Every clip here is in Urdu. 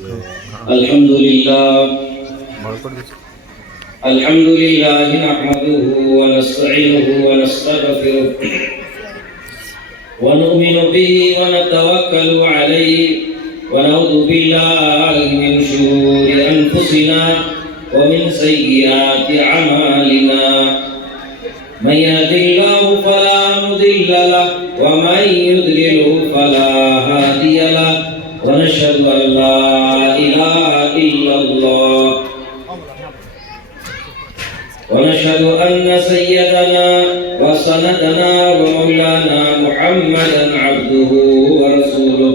الحمد لله نحمده ونستعينه ونستغفره ونؤمن به ونتوكل عليه ونعوذ بالله من شرور أنفسنا ومن سيئات أعمالنا من يهد الله فلا مضل له ومن يضلل فلا هادي له ونشهد أن لا إله إلا الله ونشهد أن سيدنا وسندنا ومولانا محمدا عبده ورسوله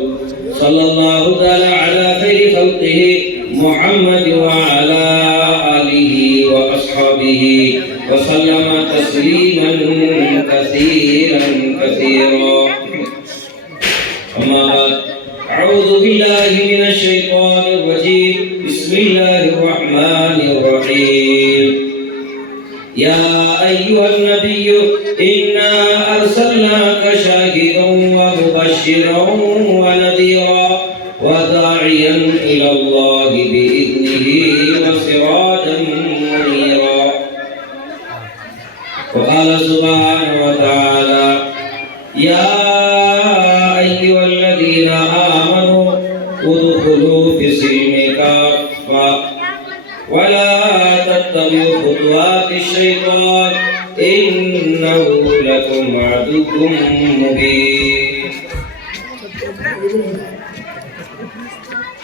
صلى الله تعالى على خير خلقه محمد وعلى آله وأصحابه وسلم تسليما كثيرا كثيرا. أما بعد أعوذ بالله من الشيطان الرجيم بسم الله الرحمن الرحيم. يا أيها النبي إنا أرسلناك شاهدا ومبشرا ونذيرا وداعيا إلى الله بإذنه وسراجا منيرا. وقال سبحانه وتعالى يا أيها الذين آمنوا ادخلوا في السلم كافة ولا تتبعوا خطوات الشيطان إنه لكم عدو مبين.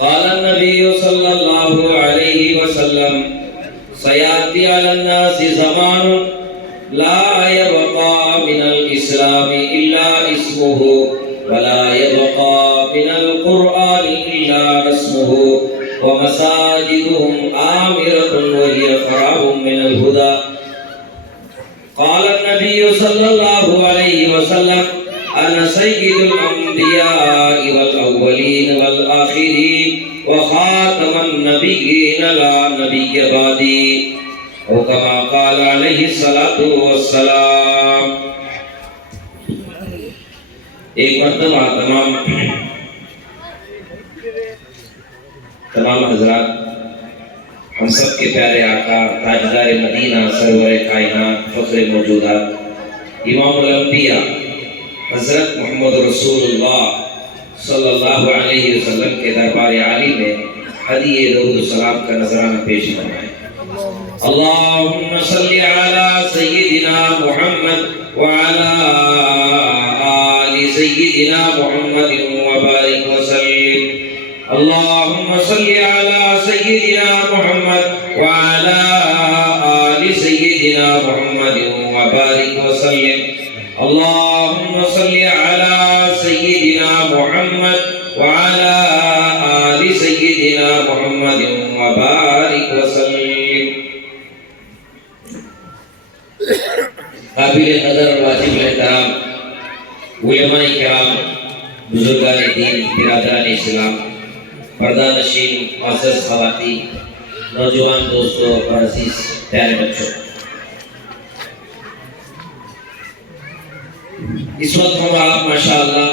قال النبي صلى الله عليه وسلم سيأتي على الناس زمان لا يبقى من الإسلام إلا اسمه ولا يبقى من القرآن إلا رسمه ومساجدهم آمرة وهي خراب من الهدى. قال النبي صلى الله عليه وسلم أنا سيد الأنبياء والأولين والآخرين وخاتم النبيين لا نبي بعدي أو كما قال عليه الصلاة والسلام. ایک مرتبہ تمام حضرات ہم سب کے پیارے آقا تاجدار مدینہ سرور کائنات فخر موجودات امام الانبیاء حضرت محمد رسول اللہ صلی اللہ علیہ وسلم کے دربار عالی میں ہدیہ درود و سلام کا نذرانہ پیش فرمائیں. اللہم صلی علی سیدنا محمد وعلی آل سیدنا محمد وبارک وسلم. اللہم صلی علی سیدنا محمد وعلی آل سیدنا محمد وبارک وسلم. اللہم صلی علی سیدنا محمد وعلی آل سیدنا محمد وبارک وسلم. قابل قدر واجب احترام علماء کرام بزرگان دین برادران اسلام پردہ نشین معزز خواتین نوجوان دوستوں اور عزیز پیارے بچوں، اس وقت ہم آپ ماشاءاللہ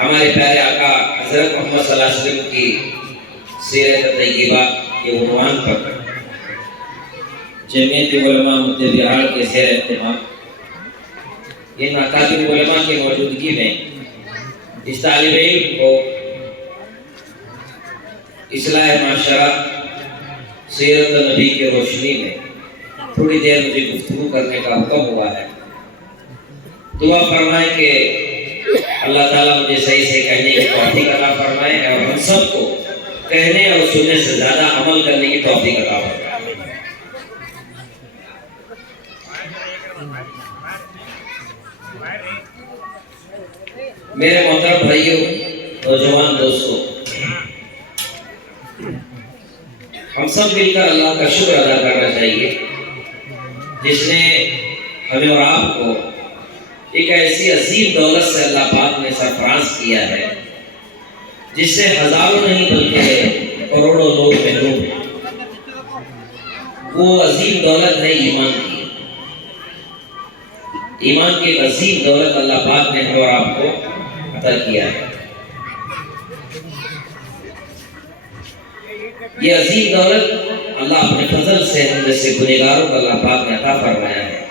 ہمارے پیارے آقا حضرت محمد صلی اللہ علیہ وسلم کی سیرت طیبہ کے عنوان پر جمعیت علماء متبعہ کے زیر اہتمام ان اکابر علماء کی موجودگی میں اس طالب علم کو اصلاح معاشرہ سیرت نبی کے روشنی میں تھوڑی دیر مجھے گفتگو کرنے کا حکم ہوا ہے. دعا فرمائیں کہ اللہ تعالیٰ مجھے صحیح سے کہنے کی توفیق عطا فرمائے اور ہم سب کو کہنے اور سننے سے زیادہ عمل کرنے کی توفیق عطا فرمائے. میرے محترم بھائیوں، نوجوان دوستوں، ہم سب مل کر اللہ کا شکر ادا کرنا چاہیے جس نے ہمیں اور آپ کو ایک ایسی عظیم دولت سے اللہ پاک نے سرفراز کیا ہے جس سے ہزاروں نہیں بلکہ کروڑوں لوگ محروم ہیں. وہ عظیم دولت ہے ایمان کی. ایمان کی ایک عظیم دولت اللہ پاک نے ہمیں اور آپ کو عطا کیا ہے. یہ عظیم دولت اللہ اپنے فضل سے ہم جیسے گنہگاروں کو اللہ پاک نے عطا فرمایا ہے.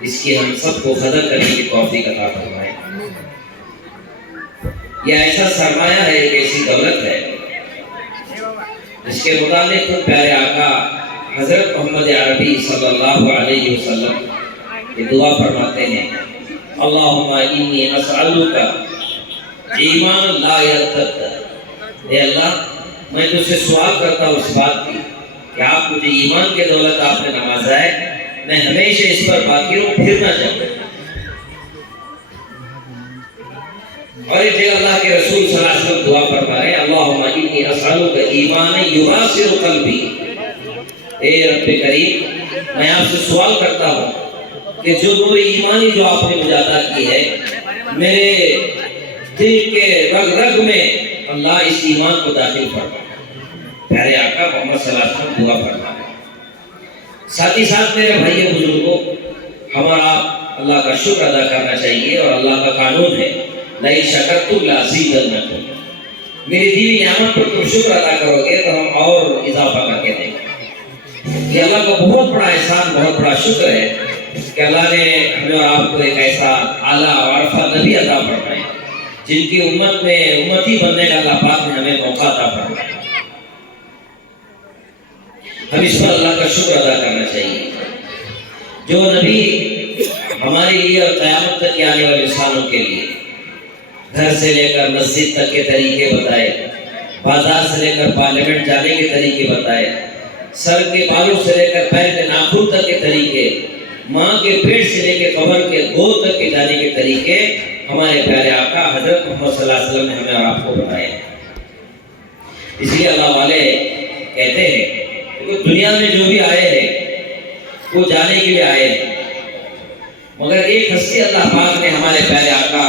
اس کی ہم سب کو قدر کرنے کی توفیق عطا فرمائے. یہ ایسا سرمایہ ہے، ایک ایسی دولت ہے جس کے متعلق خود پیارے آقا حضرت محمد عربی صلی اللہ علیہ وسلم یہ دعا فرماتے ہیں: اللہم انی اسألک ایمان لا یرتد. اے اللہ، میں تجھ سے سوال کرتا ہوں اس بات کی کہ آپ مجھے ایمان کے دولت آپ نے نوازا ہے، میں ہمیشہ اس پر باقی رہوں، پھر نہ جاؤں. اور ایک جگہ اللہ کے رسول صلی اللہ علیہ وسلم دعا فرما رہے ہیں: اللہم انی اسألک ایمان یباسر قلبی. اے رب کریم، میں آپ سے سوال کرتا ہوں کہ جو نور ایمانی جو آپ نے مجھے عطا کی ہے، میرے دل کے رگ رگ میں اللہ اس ایمان کو داخل فرما. پیارے آقا محمد صلی اللہ علیہ وسلم دعا فرما رہے ہیں. ساتھ ہی ساتھ میرے بھائیوں بزرگوں، ہمارا اللہ کا شکر ادا کرنا چاہیے اور اللہ کا قانون ہے لئن شکرتم لأزیدنکم. میری دیوی نعمت پر تم شکر ادا کرو گے تو ہم اور اضافہ کر کے دیں گے. یہ اللہ کا بہت بڑا احسان، بہت بڑا شکر ہے کہ اللہ نے ہمیں اور آپ کو ایک ایسا اعلیٰ وعرفہ نبی عطا فرمائے جن کی امت میں امتی بننے کا اللہ پاک نے ہمیں موقع عطا فرمایا. ہم اس پر اللہ کا شکر ادا کرنا چاہیے. جو نبی ہمارے لیے اور قیامت تک آنے والے انسانوں کے لیے گھر سے لے کر مسجد تک کے طریقے بتائے، بازار سے لے کر پارلیمنٹ جانے کے طریقے بتائے، سر کے بالوں سے لے کر پیر کے ناخن تک کے طریقے، ماں کے پیٹ سے لے کے قبر کے گود تک کے جانے کے طریقے ہمارے پیارے آقا حضرت محمد صلی اللہ علیہ وسلم نے ہمیں اور آپ کو بتائے. اس لیے اللہ والے کہتے ہیں کہ دنیا میں جو بھی آئے ہیں وہ جانے کے لیے آئے ہیں، مگر ایک ہستی اللہ پاک نے ہمارے پیارے آقا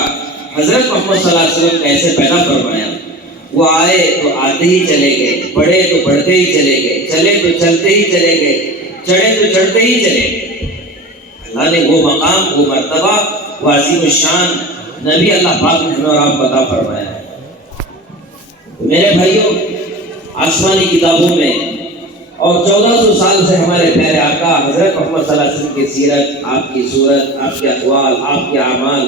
حضرت محمد صلی اللہ علیہ وسلم کیسے پیدا فرمایا. وہ آئے تو آتے ہی چلے گئے، بڑھے تو بڑھتے ہی چلے گئے، چلے تو چلتے ہی چلے گئے، چڑھے تو چڑھتے ہی چلے گئے. اللہ نے وہ مقام، وہ مرتبہ، وہ عظیم الشان نبی اللہ پاک نے ہمیں اور آپ عطا فرمایا ہے. میرے بھائیوں، آسمانی کتابوں میں اور 1400 سال سے ہمارے پیارے آقا حضرت محمد صلی اللہ علیہ وسلم کی سیرت، آپ کی صورت، آپ کے اقوال، آپ کے اعمال،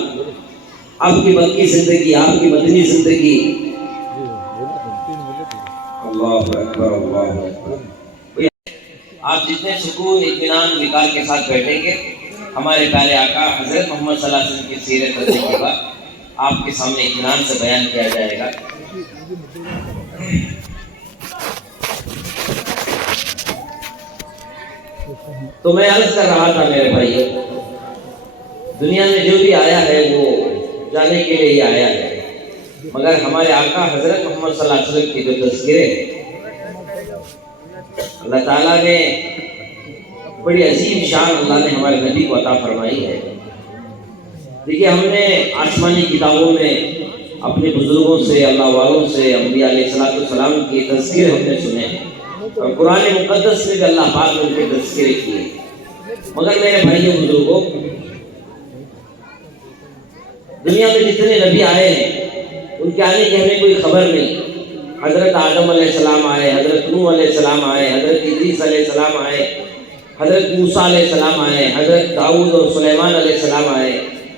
آپ کی مکی زندگی، آپ کی مدنی زندگی، اللہ اکبر اللہ اکبر. آپ جتنے سکون، اطمینان، وقار کے ساتھ بیٹھیں گے، ہمارے پیارے آقا حضرت محمد صلی اللہ علیہ وسلم کی سیرت کرنے کے بعد آپ کے سامنے اطمینان سے بیان کیا جائے گا. تو میں عرض کر رہا تھا میرے بھائیوں، دنیا میں جو بھی آیا ہے وہ جانے کے لیے ہی آیا ہے، مگر ہمارے آقا حضرت محمد صلی اللہ علیہ وسلم کی جو تذکرے ہیں، اللہ تعالیٰ نے بڑی عظیم شان اللہ نے ہمارے نبی کو عطا فرمائی ہے. دیکھیے، ہم نے آسمانی کتابوں میں اپنے بزرگوں سے، اللہ والوں سے، انبیاء علیہ السلام کی تذکرے ہم نے سنے ہیں، اور قرآن مقدس میں بھی اللہ پاک نے ان کے تذکرے کیے. مگر میرے بھائیوں بزرگوں، دنیا میں جتنے نبی آئے ہیں ان کے آنے کی ہمیں کوئی خبر نہیں. حضرت آدم علیہ السلام آئے، حضرت نوح علیہ السلام آئے، حضرت ادریس علیہ السلام آئے، حضرت موسیٰ علیہ السلام آئے، حضرت داؤد اور سلیمان علیہ السلام آئے،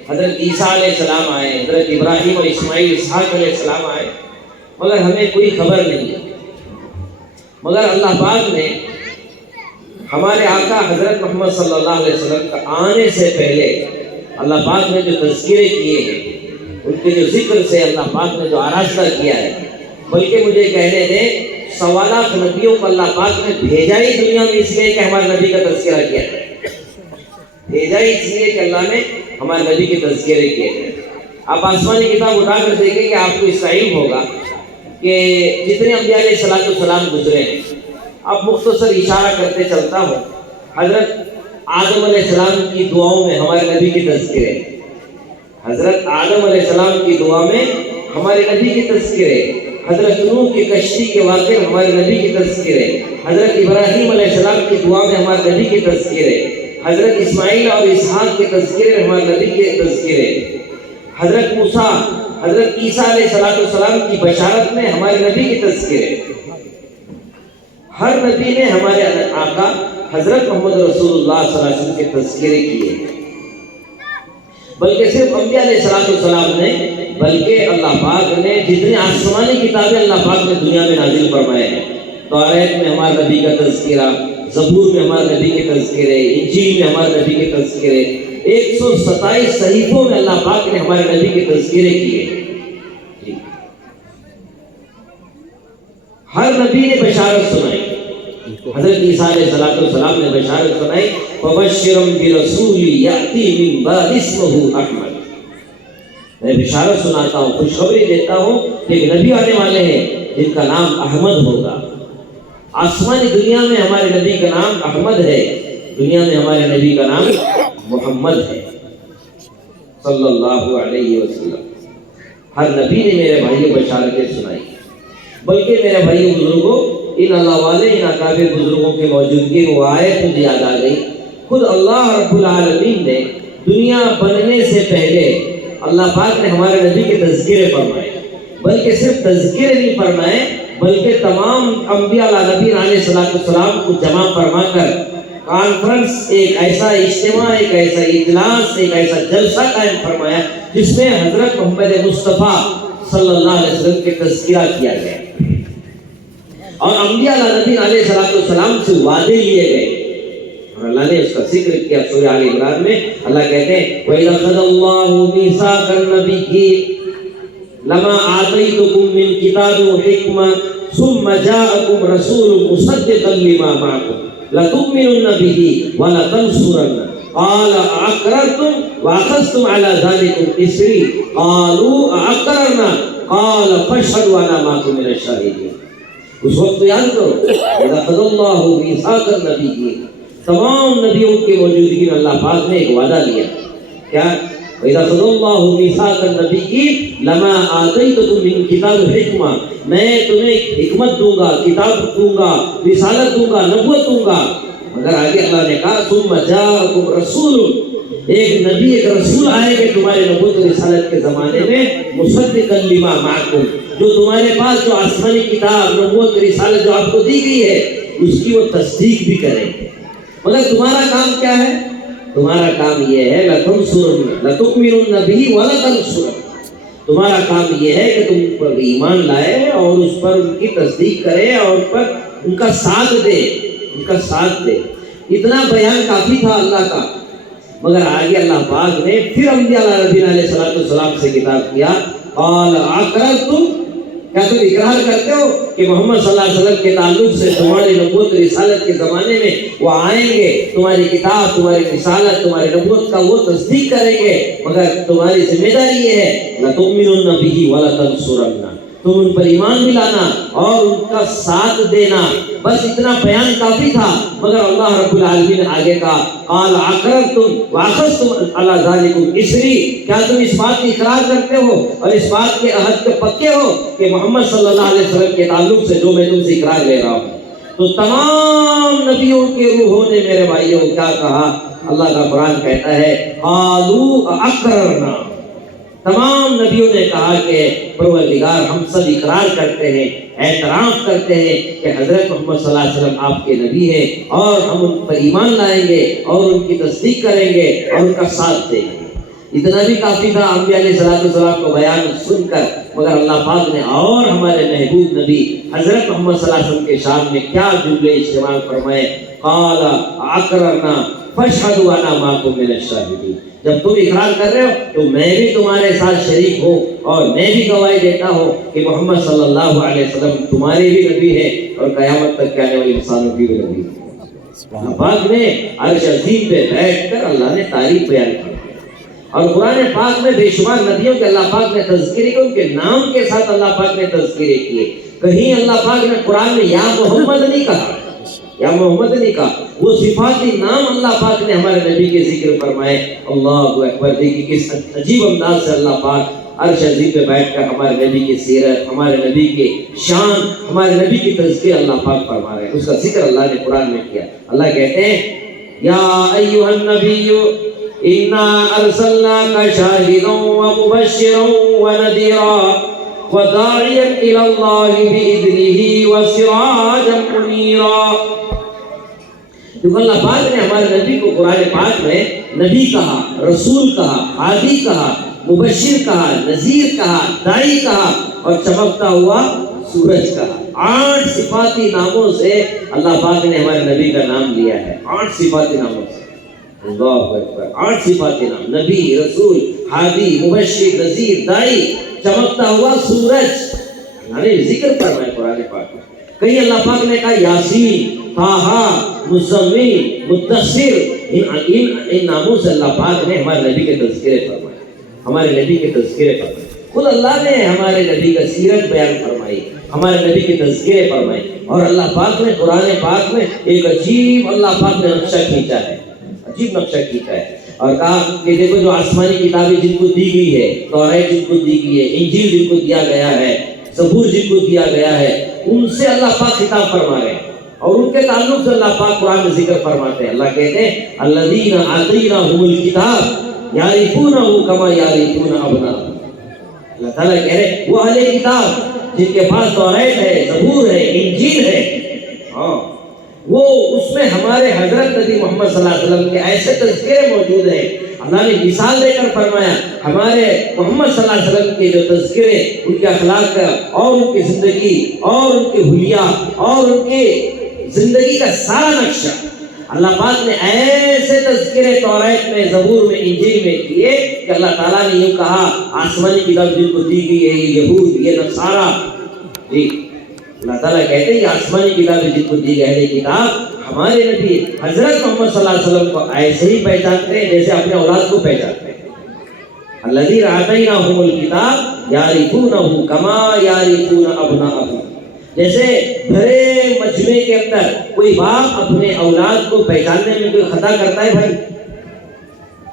حضرت عیسیٰ علیہ السلام آئے، حضرت ابراہیم اور اسماعیل اسحاق علیہ السلام آئے، مگر ہمیں کوئی خبر نہیں. مگر اللہ پاک نے ہمارے آقا حضرت محمد صلی اللہ علیہ وسلم کا آنے سے پہلے اللہ پاک نے جو تذکرے کیے ہیں، ان کے جو ذکر سے اللہ پاک نے جو آراستہ کیا ہے، بلکہ مجھے کہنے دیں سوالات نبیوں کو اللہ پاک نے بھیجا ہی دنیا میں اس لیے کہ ہمارے نبی کا تذکرہ کیا جائے، بھیجا ہی اس لیے کہ اللہ نے ہمارے نبی کے تذکرے کیے ہیں۔ آپ آسمانی کتاب اٹھا کر دیکھیں کہ آپ کو اس کا علم ہوگا کہ جتنے انبیاء علیہ السلام گزرے ہیں، اب مختصر اشارہ کرتے چلتا ہوں، حضرت آدم علیہ السلام کی دعاؤں میں ہمارے نبی کی تذکرے، حضرت آدم علیہ السلام کی دعا میں ہمارے نبی کی تذکرے، حضرت نوح کی کشتی کے واقعے میں ہمارے نبی کی تذکرے، حضرت ابراہیم علیہ السلام کی دعا میں ہمارے نبی کی تذکرے، حضرت اسماعیل اور اسحاق کے تذکرے میں ہمارے نبی کے تذکرے، حضرت موسیٰ حضرت عیسیٰ علیہ السلام کی بشارت میں ہمارے نبی کی تذکرے۔ ہر نبی نے ہمارے آقا حضرت محمد رسول اللہ صلی اللہ علیہ وسلم کے تذکرے کیے، بلکہ صرف انبیاء علیہ السلام نے، بلکہ اللہ پاک نے جتنے آسمانی کتابیں اللہ پاک نے دنیا میں نازل فرمائے ہیں، توریت میں ہمارے نبی کا تذکرہ، زبور میں ہمارے نبی کے تذکرے، انجیل میں ہمارے نبی کے تذکرے، 127 صحیفوں میں اللہ پاک نے ہمارے نبی کے تذکرے کیے۔ ہر نبی نے بشارت سنائی، حضرت عیسیٰ علیہ السلام نے بشارت سنائی، وَبَشِّرًا بِرَسُولٍ يَأْتِي مِن بَعْدِهِ اسْمُهُ أَحْمَدُ، میں بشارت سناتا ہوں، خوشخبری دیتا ہوں کہ ایک نبی آنے والے ہیں جن کا نام احمد ہوگا۔ آسمانی دنیا میں ہمارے نبی کا نام احمد ہے، دنیا میں ہمارے نبی کا نام محمد ہے صلی اللہ علیہ وسلم۔ ہر نبی نے میرے بھائیوں بشارتیں سنائی، بلکہ میرے بھائیوں بزرگوں، ان اللہ والے ان اکابر بزرگوں کے موجودگی میں وہ آیت مجھے یاد آ گئی، خود اللہ رب العالمین نے دنیا بننے سے پہلے اللہ پاک نے ہمارے نبی کے تذکرے فرمائے، بلکہ صرف تذکرے نہیں فرمائے بلکہ تمام انبیاء نبی علیہ السلام کو جمع فرما کر کانفرنس، ایک ایسا اجتماع، ایک ایسا اجلاس، ایک ایسا جلسہ قائم فرمایا جس میں حضرت محمد مصطفیٰ صلی اللہ علیہ وسلم کے تذکرہ کیا گیا اور انبیاء نبی علیہ السلام سے وعدے لیے گئے، اور اللہ نے اس کا ذکر کیا سورہ آل عمران میں۔ اللہ کہتے ہیں وَإِذَا أَخَذَ اللَّهُ مِيثَاقَ النَّبِيِّينَ لَمَا آتَيْتُكُم مِّن كِتَابٍ وَحِكْمَةٍ ثُمَّ جَاءَكُمْ رَسُولٌ مُصَدِّقًا لِّمَا مَعَكُمْ لَتُؤْمِنُنَّ بِهِ وَلَتَنصُرُنَّهُ قَالَ أَأَقْرَرْتُمْ وَأَخَذْتُمْ عَلَىٰ ذَلِكُمْ إِصْرِي قَالُوا أَأَقْرَرْنَا قَالَ فَاشْهَدُوا وَأَنَا مَعَكُم مِّنَ الشَّاهِدِينَ۔ اس وقت یاد کرو اِذَا أَخَذَ اللَّهُ مِيثَاقَ النَّبِيِّينَ، تمام نبیوں کی موجودگی میں اللہ پاک نے ایک وعدہ لیا، کیا؟ وَإِذَا أَخَذَ اللَّهُ مِيثَاقَ النَّبِيِّينَ لَمَا آتَيْتُكُم مِّن كِتَابٍ وَحِكْمَةٍ، میں تمہیں حکمت دوں گا، کتاب دوں گا، رسالت دوں گا، نبوت دوں گا، مگر آگے اللہ نے کہا ثُمَّ جَاءَكُمْ رَسُولٌ، ایک نبی ایک رسول آئے گا تمہارے نبوت و رسالت کے زمانے میں، مُصَدِّقًا لِّمَا مَعَكُمْ، جو تمہارے پاس جو آسمانی کتاب نبوت رسالت جو آپ کو دی گئی ہے اس کی وہ تصدیق بھی کریں گے، مگر تمہارا کام کیا ہے؟ تمہارا کام یہ ہے لَتُنصُرُنَّ لَتُؤْمِنُنَّ بِهِ وَلَتَنصُرُنَّ، تمہارا کام یہ ہے کہ تم ان پر ایمان لائے اور اس پر ان کی تصدیق کرے اور ان پر ان کا ساتھ دے، ان کا ساتھ دے۔ اتنا بیان کافی تھا اللہ کا، مگر آگے اللہ پاک نے پھر انبیاء نبی علیہ السلام سے خطاب کیا، قال اقررتم، کیا تم اقرار کرتے ہو کہ محمد صلی اللہ علیہ وسلم کے تعلق سے تمہاری نبوت رسالت کے زمانے میں وہ آئیں گے، تمہاری کتاب، تمہاری رسالت، تمہاری نبوت کا وہ تصدیق کریں گے، مگر تمہاری ذمہ داری یہ ہے لَتُؤْمِنُنَّ بِهِ وَلَتَنصُرُنَّ، تم ان پر ایمان بھی لانا اور ان کا ساتھ دینا۔ بس اتنا بیان کافی تھا، مگر اللہ رب العالمین آگے کا قال اقررتم واخذتم علی ذلکم اسری، کیا تم اس بات کی اقرار کرتے ہو اور اس بات کے عہد کے پکے ہو کہ محمد صلی اللہ علیہ وسلم کے تعلق سے جو میں تم سے اقرار لے رہا ہوں؟ تو تمام نبیوں کے روحوں نے میرے بھائیوں کیا کہا؟ اللہ کا قرآن کہتا ہے قالوا اقررنا، تمام نبیوں نے کہا کہ پروردگار ہم سب اقرار کرتے ہیں، اعتراف کرتے ہیں کہ حضرت محمد صلی اللہ علیہ وسلم آپ کے نبی ہیں اور ہم ان پر ایمان لائیں گے اور ان کی تصدیق کریں گے اور ان کا ساتھ دیں گے۔ اتنا بھی کافی تھا انبیاء علیہ السلام کو بیان سن کر، مگر اللہ پاک نے اور ہمارے محبوب نبی حضرت محمد صلی اللہ علیہ وسلم کے شان میں کیا جملے استعمال فرمائے، قال اقررنا فاشهدوا انا معكم من الشاهدین، جب تم اقرار کر رہے ہو تو میں بھی تمہارے ساتھ شریک ہوں اور میں بھی گواہی دیتا ہوں کہ محمد صلی اللہ علیہ وسلم تمہارے بھی نبی ہے اور قیامت تک کے آنے والے انسانوں کی بھی نبی ہے۔ اللہ پاک نے عرش عظیم پہ بیٹھ کر اللہ نے تعریف بیان کی، اور قرآن پاک میں بے شمار نبیوں کے اللہ پاک نے تذکرے کیے، ان کے نام کے ساتھ اللہ پاک نے تذکرے کیے۔ کہیں اللہ پاک نے قرآن میں یا محمد نہیں کہا، یا محمد نہیں کہا، وہ صفاتی نام اللہ پاک نے ہمارے نبی کے ذکر فرمائے۔ اللہ اکبر، دیکھیے کس عجیب انداز سے اللہ پاک عرش عظیم پہ بیٹھ کر ہمارے نبی کی سیرت، ہمارے نبی کے شان، ہمارے نبی کی تذکیر اللہ پاک فرما رہے ہیں، اس کا ذکر اللہ نے قرآن میں کیا۔ اللہ کہتے ہیں یا ایھا النبی انا ارسلناک شاہدا ومبشرا ونذیرا وداعیا الی اللہ باذنہ وسراجا منیرا۔ تو اللہ پاک نے ہمارے نبی کو قرآن پاک میں نبی کہا، رسول کہا، ہادی کہا، مبشر کہا، نذیر کہا، داعی کہا اور چمکتا ہوا سورج کہا۔ 8 صفاتی ناموں سے اللہ پاک نے ہمارے نبی کا نام لیا ہے، 8 صفاتی ناموں سے۔ اللہ اکبر، 8 صفاتی نام، نبی، رسول، ہادی، مبشر، نذیر، داعی، چمکتا ہوا سورج، اللہ نے ذکر فرمایا قرآن پاک میں۔ کہیں اللہ پاک نے کہا یاسین، طٰہٰ، مزمل، مدثر، ان ناموں سے اللہ پاک نے ہمارے نبی کے تذکرے فرمائے، ہمارے نبی کے تذکرے فرمائے۔ خود اللہ نے ہمارے نبی کا سیرت بیان فرمائی، ہمارے نبی کے تذکرے فرمائے، اور اللہ پاک نے قرآن پاک میں ایک عجیب اللہ پاک نے نقشہ کھینچا ہے، عجیب نقشہ کھینچا ہے، اور کہا کہ دیکھو جو آسمانی کتابیں جن کو دی گئی ہے، توریت جن کو دی گئی ہے، انجیل جن کو دیا گیا ہے، زبور جن کو دیا گیا ہے، ان سے اللہ پاک خطاب فرما رہے ہیں، اور ان کے تعلق سے اللہ پاک قرآن میں ذکر فرماتے ہیں۔ اللہ کہتے ہیں الذین آتیناہم الکتاب یعرفونہ کما یعرفون ابناءہم۔ اللہ تعالیٰ کہہ رہے ہیں وہ اہل کتاب جن کے پاس توریت ہے، زبور ہے، انجیل ہے، وہ اس میں ہمارے حضرت نبی محمد صلی اللہ علیہ وسلم کے ایسے تذکرے موجود ہیں۔ اللہ نے مثال دے کر فرمایا ہمارے محمد صلی اللہ علیہ وسلم کے جو تذکرے، ان کے اخلاق کا اور ان کی زندگی اور ان کے حلیہ اور ان کے زندگی کا سارا نقشہ اللہ پاک نے ایسے تذکرے توریت میں، زبور میں، انجیل میں کیے کہ اللہ تعالیٰ نے یوں کہا آسمانی کتاب جن کو دی گئی ہے، یہ یہود، یہ نصارہ، جی اللہ تعالیٰ کہتے ہیں یہ آسمانی کتابیں جن کو دی گئی ہے کتاب ہمارے نبی حضرت محمد صلی اللہ علیہ وسلم کو ایسے ہی پہچانتے ہیں جیسے اپنے اولاد کو پہچانتے ہیں۔ الذین آتیناہم الکتاب یعرفونہ کما یعرفون ابناءہم۔ جیسے بھرے مجمع کے اندر کوئی باپ اپنے اولاد کو پہچاننے میں کوئی خطا کرتا ہے، بھائی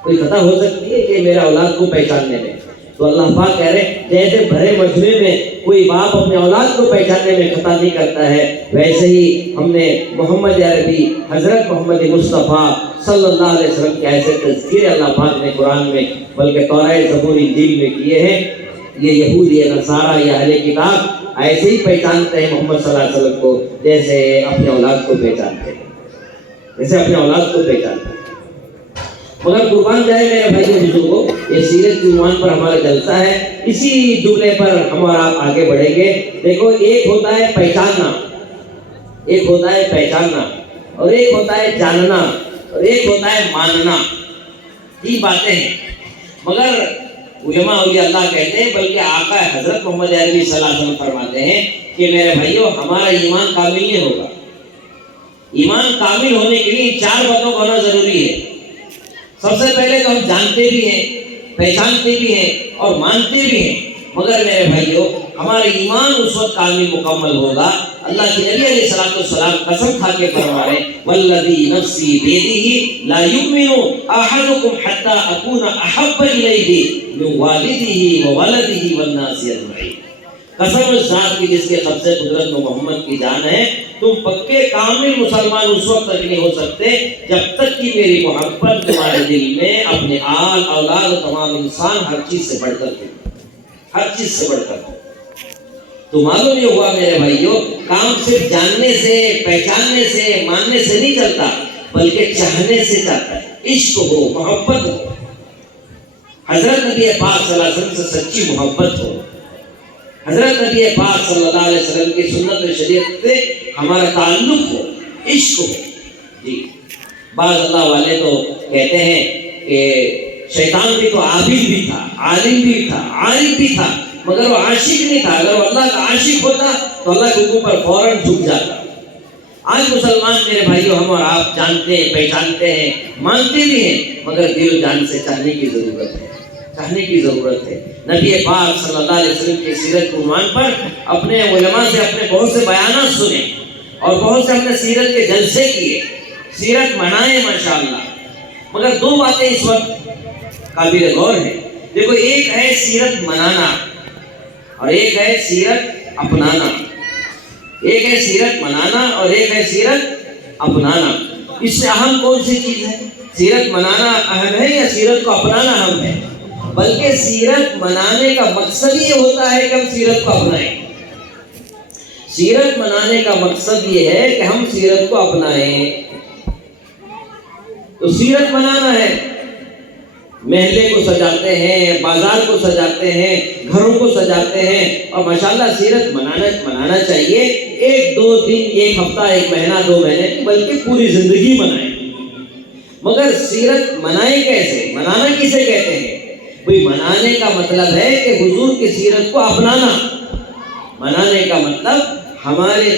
کوئی خطا ہو سکتی ہے کہ میرے اولاد کو پہچاننے میں، تو اللہ پاک کہہ رہے ہیں جیسے بھرے مجمع میں کوئی باپ اپنے اولاد کو پہچاننے میں خطا نہیں کرتا ہے، ویسے ہی ہم نے محمد عربی حضرت محمد مصطفیٰ صلی اللہ علیہ وسلم کے ایسے تذکرے اللہ پاک نے قرآن میں بلکہ توریت، زبور، انجیل میں کیے ہیں۔ یہ یہود، یہ نصارہ، یہ اہل کتاب ایسے ہی پہچانتے ہیں محمد صلی اللہ علیہ وسلم کو جیسے اپنے اولاد کو پہچانتے ہیں، جیسے اپنے اولاد کو پہچانتے ہیں۔ مگر قربان جائے میرے بھائی بزرگوں، یہ سیرت کی عنوان پر ہمارا جلسہ ہے، اسی جملے پر ہم اور آپ آگے بڑھیں گے۔ دیکھو ایک ہوتا ہے پہچاننا، ایک ہوتا ہے پہچاننا، اور ایک ہوتا ہے جاننا، اور ایک ہوتا ہے ماننا، یہ باتیں ہیں۔ مگر علماء اولیاء اللہ کہتے ہیں بلکہ آقا حضرت محمد عربی صلی اللہ علیہ وسلم فرماتے ہیں کہ میرے بھائیو ہمارا ایمان کامل نہیں ہوگا، ایمان کامل ہونے کے لیے 4 باتوں کا ہونا ضروری ہے۔ سب سے پہلے تو ہم جانتے بھی ہیں، پہچانتے بھی ہیں اور مانتے بھی ہیں، مگر میرے بھائیو ہمارا ایمان اس وقت کامل مکمل ہوگا اللہ کے نبی علیہ الصلوۃ والسلام قسم کھا کے فرما رہے ہیں والذی نفسی بیدہ لا یؤمن احدکم حتی اکون احب الیہ من والدہ وولدہ والناس اجمعین۔ قسم اس ذات کی جس کے قبض قدرت میں محمد کی جان ہے، تم پکے کامل مسلمان اس وقت تک نہیں ہو سکتے جب تک کہ میری محبت تمہارے دل میں اپنے آل اولاد و تمام انسان ہر چیز سے بڑھ کر ہو، ہر چیز سے بڑھ کر ہو۔ تو معلوم یہ ہوا میرے بھائیوں کام صرف جاننے سے، پہچاننے سے، ماننے سے نہیں چلتا بلکہ چاہنے سے چلتا ہے، عشق ہو، محبت ہو، حضرت نبی پاک صلی اللہ علیہ وسلم سے سچی محبت ہو، حضرت نبی پاک صلی اللہ علیہ وسلم کی سنت و شریعت سے ہمارا تعلق ہو، عشق ہو، جی بعض اللہ والے تو کہتے ہیں کہ شیطان بھی تو عابد بھی تھا، عالم بھی تھا، عارف بھی تھا، مگر وہ عاشق نہیں تھا. اگر وہ اللہ کا عاشق ہوتا تو اللہ کے حکم پر فوراً جھک جاتا. آج مسلمان میرے بھائیوں ہم اور آپ جانتے ہیں، پہچانتے ہیں، مانتے بھی ہیں، مگر دل و جان سے چاہنے کی ضرورت ہے، چاہنے کی ضرورت ہے. نبی پاک صلی اللہ علیہ وسلم کی سیرت کے عنوان پر اپنے علماء سے اپنے بہت سے بیانات سنے اور بہت سے اپنے سیرت کے جلسے کیے، سیرت منائے ماشاءاللہ. مگر دو باتیں اس وقت قابل غور ہیں. دیکھو، ایک ہے سیرت منانا اور ایک ہے سیرت اپنانا. ایک ہے سیرت منانا اور ایک ہے سیرت اپنانا. اس سے اہم کون سی چیز ہے؟ سیرت منانا اہم ہے یا سیرت کو اپنانا اہم ہے؟ بلکہ سیرت منانے کا مقصد یہ ہوتا ہے کہ ہم سیرت کو اپنائیں. سیرت منانے کا مقصد یہ ہے کہ ہم سیرت کو اپنائیں. تو سیرت منانا ہے، محلے کو سجاتے ہیں، بازار کو سجاتے ہیں، گھروں کو سجاتے ہیں، اور ماشاءاللہ سیرت منانا چاہیے. ایک دو دن، ایک ہفتہ، ایک مہینہ، 2 مہینے، بلکہ پوری زندگی منائیں. مگر سیرت منائیں کیسے؟ منانا کسے کہتے ہیں؟ بھئی منانے کا مطلب ہے کہ حضور کی سیرت کو اپنانا. منانے کا مطلب ہمارے